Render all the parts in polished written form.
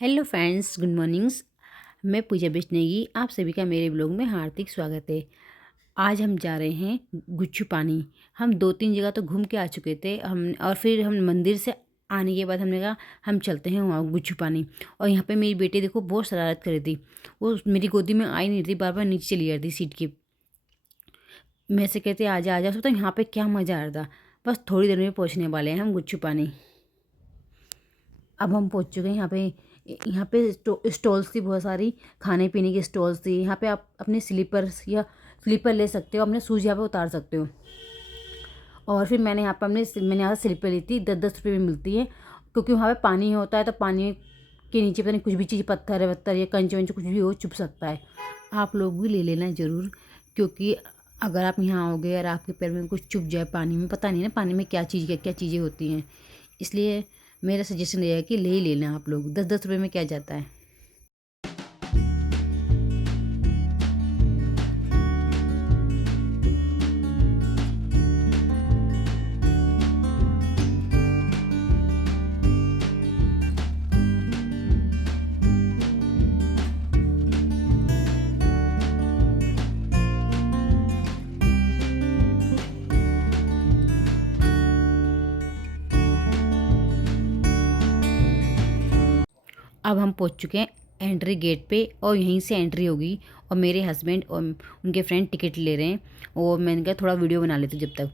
Hello friends, good mornings. मैं पूजा बिश्नोई, आप सभी का मेरे ब्लॉग में हार्दिक स्वागत है। आज हम जा रहे हैं गुच्चू पानी। हम 2-3 जगह तो घूम के आ चुके थे और फिर हम मंदिर से आने के बाद हमने कहा हम चलते हैं वहाँ गुच्चू पानी। और यहाँ पे मेरी बेटी देखो बहुत शरारत कर रही थी। वो मेरी गोदी में आई नहीं थी, बार बार नीचे चली जा रही थी सीट की। मैं से कहते आजा आजा, सोचता यहाँ पे क्या मज़ा आ रहा था। बस थोड़ी देर में पहुँचने वाले हैं हम गुच्चू पानी। अब हम पहुँच चुके हैं यहाँ पे स्टॉल्स थी बहुत सारी, खाने पीने की स्टॉल्स थी। यहाँ पे आप अपने स्लीपर ले सकते हो, अपने शूज़ यहाँ पे उतार सकते हो। और फिर मैंने यहाँ से स्लीपर ली थी, 10-10 रुपये में मिलती है। क्योंकि वहाँ पे पानी होता है तो पानी के नीचे पता नहीं कुछ भी चीज़, पत्थर है वत्थर या कंचे वंचे कुछ भी हो, चुभ सकता है। आप लोग भी ले लेना ज़रूर, क्योंकि अगर आप यहाँ आओगे और आपके पैर में कुछ चुभ जाए पानी में, पता नहीं ना पानी में क्या चीज़ें होती हैं। इसलिए मेरा सजेशन ये है कि ले ही लेना आप लोग, 10-10 रुपये में क्या जाता है। अब हम पहुंच चुके हैं एंट्री गेट पे और यहीं से एंट्री होगी। और मेरे हस्बैंड और उनके फ्रेंड टिकट ले रहे हैं और मैंने कहा थोड़ा वीडियो बना लेते जब तक।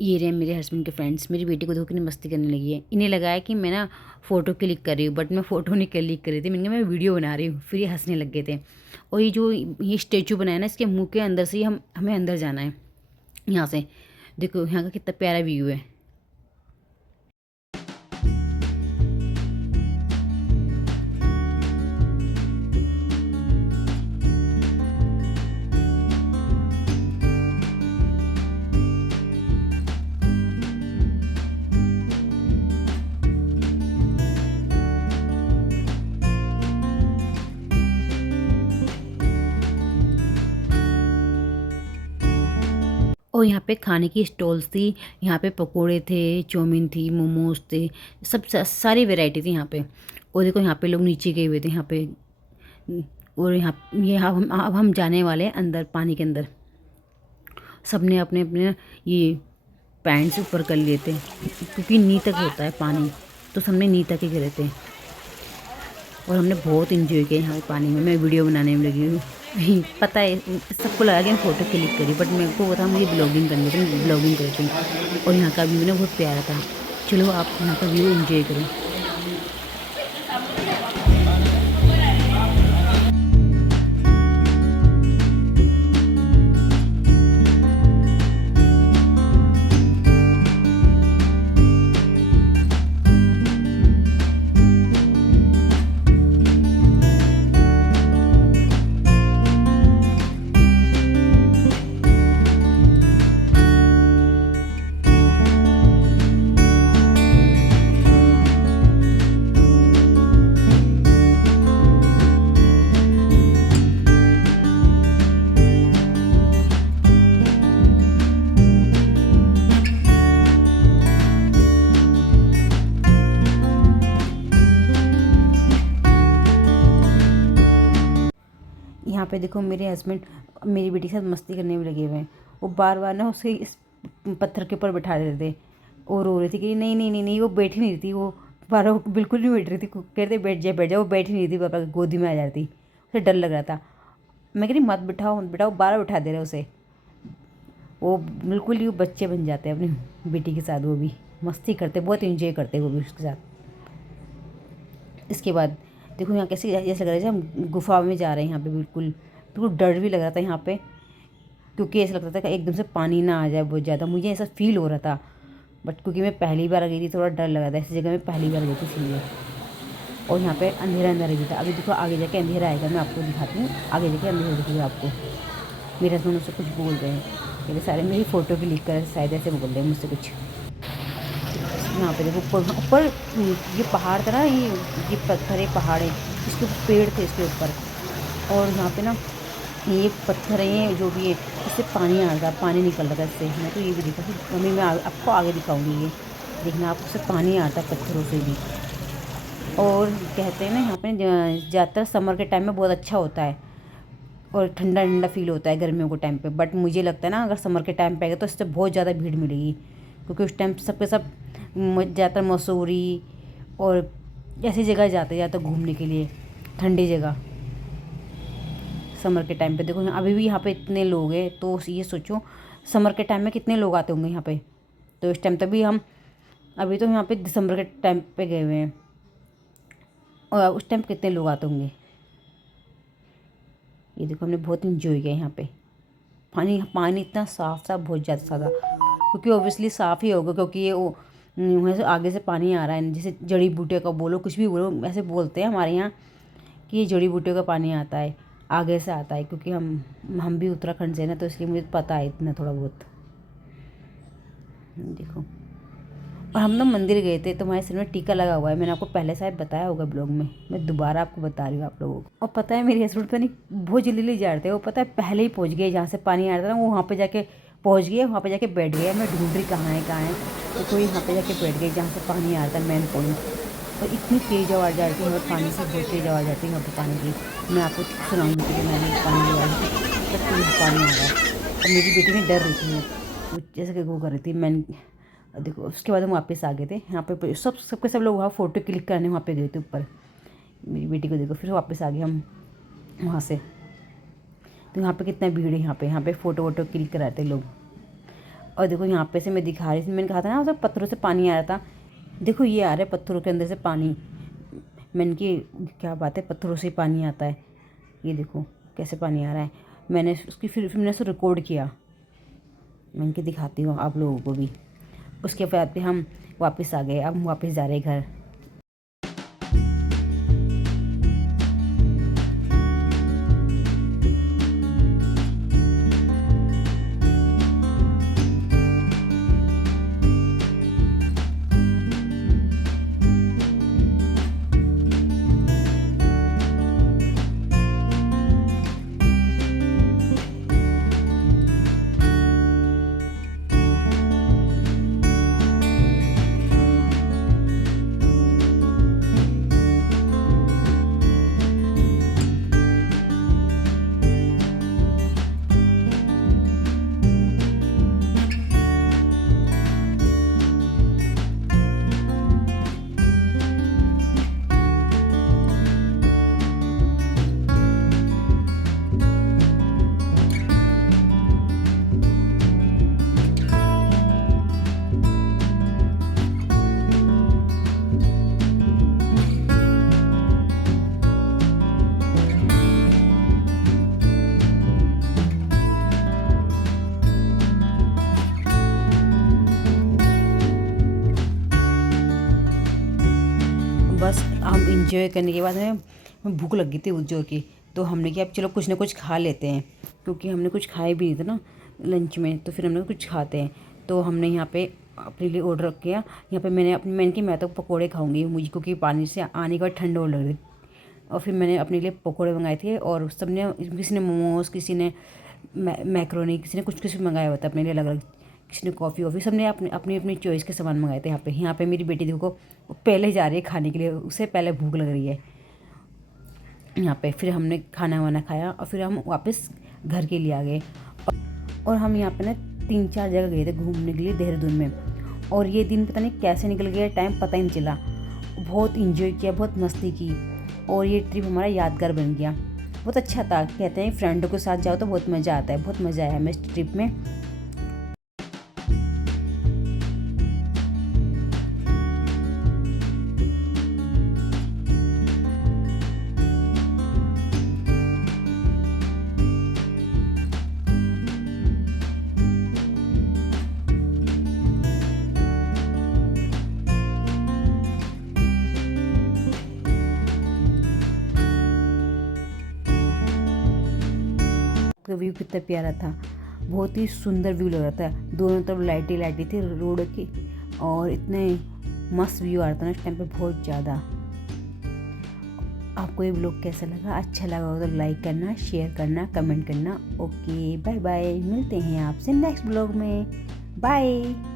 ये रहे मेरे हस्बैंड के फ्रेंड्स। मेरी बेटी को देखो कितनी मस्ती करने लगी है। इन्हें लगा है कि मैं ना फ़ोटो क्लिक कर रही हूँ, बट मैं फ़ोटो नहीं क्लिक कर रही थी। मैंने कहा मैं वीडियो बना रही हूँ। फिर ये हंसने लग गए थे। और ये स्टेचू बनाया ना, इसके मुँह के अंदर से ही हमें अंदर जाना है। यहाँ से देखो यहाँ का कितना प्यारा व्यू है। और यहाँ पे खाने की स्टॉल्स थी। यहाँ पे पकोड़े थे, चाउमीन थी, मोमोज थे, सारी वैरायटी थी यहाँ पे। और देखो यहाँ पे लोग नीचे गए हुए थे यहाँ पे। और अब हम जाने वाले हैं अंदर पानी के अंदर। सबने अपने अपने ये पैंट्स ऊपर कर लिए थे, क्योंकि नी तक होता है पानी, तो सबने नी तक ही करे थे। और हमने बहुत इन्जॉय किया यहाँ पे पानी में। मैं वीडियो बनाने में लगी हूँ। पता है सबको लगा कि मैं फ़ोटो क्लिक करी, बट मेरे को पता मुझे ब्लॉगिंग करनी थी, मैं ब्लॉगिंग करी थी। और यहाँ का व्यू ना बहुत प्यारा था। चलो आप यहाँ का व्यू एंजॉय करो। यहाँ पे देखो मेरे हस्बैंड मेरी बेटी के साथ मस्ती करने में लगे हुए हैं। वो बार बार ना उसे इस पत्थर के ऊपर बैठा देते थे और रो रही थी कि नहीं नहीं नहीं नहीं, वो बैठी नहीं थी। वो बार बिल्कुल नहीं बैठ रही थी। कहते बैठ जाए बैठ जाए, वो बैठी नहीं थी, पापा की गोदी में आ जाती। उसे डर लग रहा था। मैं कह रही मत बिठाओ मत बिठाओ, बार बिठा दे रहे उसे। वो बिल्कुल ही वो बच्चे बन जाते हैं अपनी बेटी के साथ। वो भी मस्ती करते, बहुत इंजॉय करते वो भी उसके साथ। इसके बाद देखो यहाँ कैसे जैसे लग रहा है जैसे हम गुफा में जा रहे हैं। यहाँ पे बिल्कुल बिल्कुल डर भी लग रहा था यहाँ पे, क्योंकि ऐसा लगता था कि एकदम से पानी ना आ जाए बहुत ज़्यादा। मुझे ऐसा फील हो रहा था, बट क्योंकि मैं पहली बार गई थी थोड़ा डर लगा था। ऐसी जगह में पहली बार गई थी इसलिए। और यहाँ पे अंधेरा अंधेरा भी था। अभी देखो आगे जाके अंधेरा आएगा, मैं आपको दिखाती हूँ। आगे जाके अंधेरा दिखेगा आपको। मेरे हस्बैंड मुझसे कुछ बोल रहे हैं, मेरे सारे मेरी फ़ोटो क्लिक कर शायद ऐसे बोल रहे हैं मुझसे कुछ। यहाँ पे देखो ऊपर ऊपर ये पहाड़ था ना, ये पत्थर है, पहाड़ है, इसके ऊपर पेड़ थे इसके ऊपर। और यहाँ पे ना ये पत्थर हैं जो भी है, इससे पानी आ रहा, पानी निकल रहा था इससे। मैं तो ये भी देखा कि मम्मी मैं आपको आगे दिखाऊंगी। ये देखना, आपको उससे पानी आता है पत्थरों से भी। और कहते हैं ना यहाँ पे ज़्यादातर समर के टाइम में बहुत अच्छा होता है और ठंडा ठंडा फील होता है गर्मियों के टाइम पे। बट मुझे लगता है ना अगर समर के टाइम पे आएगा तो इससे बहुत ज़्यादा भीड़ मिलेगी, क्योंकि उस टाइम सबके सब ज़्यादातर मसूरी और ऐसी जगह जाते ज़्यादातर घूमने के लिए, ठंडी जगह समर के टाइम पे। देखो अभी भी यहाँ पे इतने लोग हैं, तो ये सोचो समर के टाइम में कितने लोग आते होंगे यहाँ पे। तो इस टाइम तभी हम अभी तो यहाँ पे दिसंबर के टाइम पे गए हुए हैं और उस टाइम कितने लोग आते होंगे। ये देखो हमने बहुत इंजॉय किया यहाँ पे। पानी पानी इतना साफ था, बहुत ज़्यादा सादा, क्योंकि ऑब्वियसली साफ़ ही होगा, क्योंकि ये वो वहाँ से आगे से पानी आ रहा है। जैसे जड़ी बूटियों का बोलो, कुछ भी बोलो, ऐसे बोलते हैं हमारे यहाँ कि ये जड़ी बूटियों का पानी आता है, आगे से आता है, क्योंकि हम भी उत्तराखंड से ना, तो इसलिए मुझे पता है इतना थोड़ा बहुत। देखो और हम लोग मंदिर गए थे तो हमारे सिर में टीका लगा हुआ है। मैंने आपको पहले शायद बताया होगा ब्लॉग में, मैं दोबारा आपको बता रही हूँ आप लोगों को। और पता है मेरे हस्बैंड पता नहीं बहुत जल्दी जा रहे थे, वो पता है पहले ही पहुँच गए जहाँ से पानी आ रहा था ना, वो वहाँ पे जाके पहुँच गए, वहाँ पे जाके बैठ गए। मैं ढूंढ रही कहाँ है, तो कोई यहाँ पे जाके बैठ गए जहाँ से पानी आ रहा था, मेन पॉइंट। और इतनी तेज़ आवाज़ आ रही थी, और पानी से बहुत तेज़ आवाज़ आती है यहाँ पर पानी की। मैं आपको सुनाऊँगी कि मैंने पानी लिया तो तेज़ पानी आ रहा है। और मेरी बेटी ने डर रही थी, वो जैसे कि वो कर रही थी। मैंने देखो उसके बाद हम वापस आ गए थे यहाँ पे, सब लोग वहाँ फ़ोटो क्लिक करने वहाँ पे गए थे ऊपर। मेरी बेटी को देखो, फिर वापस आ गए हम वहाँ से। तो यहाँ पे कितना भीड़ है, यहाँ पे फ़ोटो वोटो क्लिक कराते लोग। और देखो यहाँ पे से मैं दिखा रही थी, मैंने कहा था ना उधर पत्थरों से पानी आ रहा था। देखो ये आ रहा है पत्थरों के अंदर से पानी। मैंने कि क्या बात है, पत्थरों से पानी आता है। ये देखो कैसे पानी आ रहा है। मैंने उसकी फिर मैंने उसे रिकॉर्ड किया, मैंने कि दिखाती हूँ आप लोगों को भी। उसके बाद पे हम वापस आ गए, अब हम वापस जा रहे घर। बस हम इंजॉय करने के बाद हमें भूख लगी थी उस जोर की, तो हमने किया अब चलो कुछ ना कुछ खा लेते हैं, क्योंकि हमने कुछ खाए भी नहीं थे ना लंच में, तो फिर हमने कुछ खाते हैं। तो हमने यहाँ पे अपने लिए ऑर्डर किया। यहाँ पे मैंने कि मैं तो पकोड़े खाऊंगी, मुझे क्योंकि पानी से आने के बाद ठंड और लग रही। और फिर मैंने अपने लिए पकोड़े मंगाए थे, और सब ने, किसी ने मोमोज, किसी ने मैक्रोनी, किसी ने कुछ मंगाया हुआ था अपने लिए अलग अलग, किसी ने कॉफ़ी वॉफ़ी, सब ने अपनी अपनी अपनी चॉइस के सामान मंगाए थे। यहाँ पे मेरी बेटी देखो पहले जा रही है खाने के लिए, उसे पहले भूख लग रही है यहाँ पे। फिर हमने खाना वाना खाया और फिर हम वापस घर के लिए आ गए। और हम यहाँ पे ना 3-4 जगह गए थे घूमने के लिए देहरादून में, और ये दिन पता नहीं कैसे निकल गया, टाइम पता ही नहीं चला। बहुत इंजॉय किया, बहुत मस्ती की, और ये ट्रिप हमारा यादगार बन गया। बहुत अच्छा था। कहते हैं फ्रेंडों के साथ जाओ तो बहुत मज़ा आता है। बहुत मज़ा आया हमें इस ट्रिप में। व्यू कितना प्यारा था, बहुत ही सुंदर व्यू लग रहा था। दोनों तरफ लाइटें लाइटें थी रोड की, और इतने मस्त व्यू आ रहा था ना इस टाइम पे, बहुत ज़्यादा। आपको ये ब्लॉग कैसा लगा? अच्छा लगा हो तो लाइक करना, शेयर करना, कमेंट करना। ओके बाय बाय, मिलते हैं आपसे नेक्स्ट ब्लॉग में। बाय।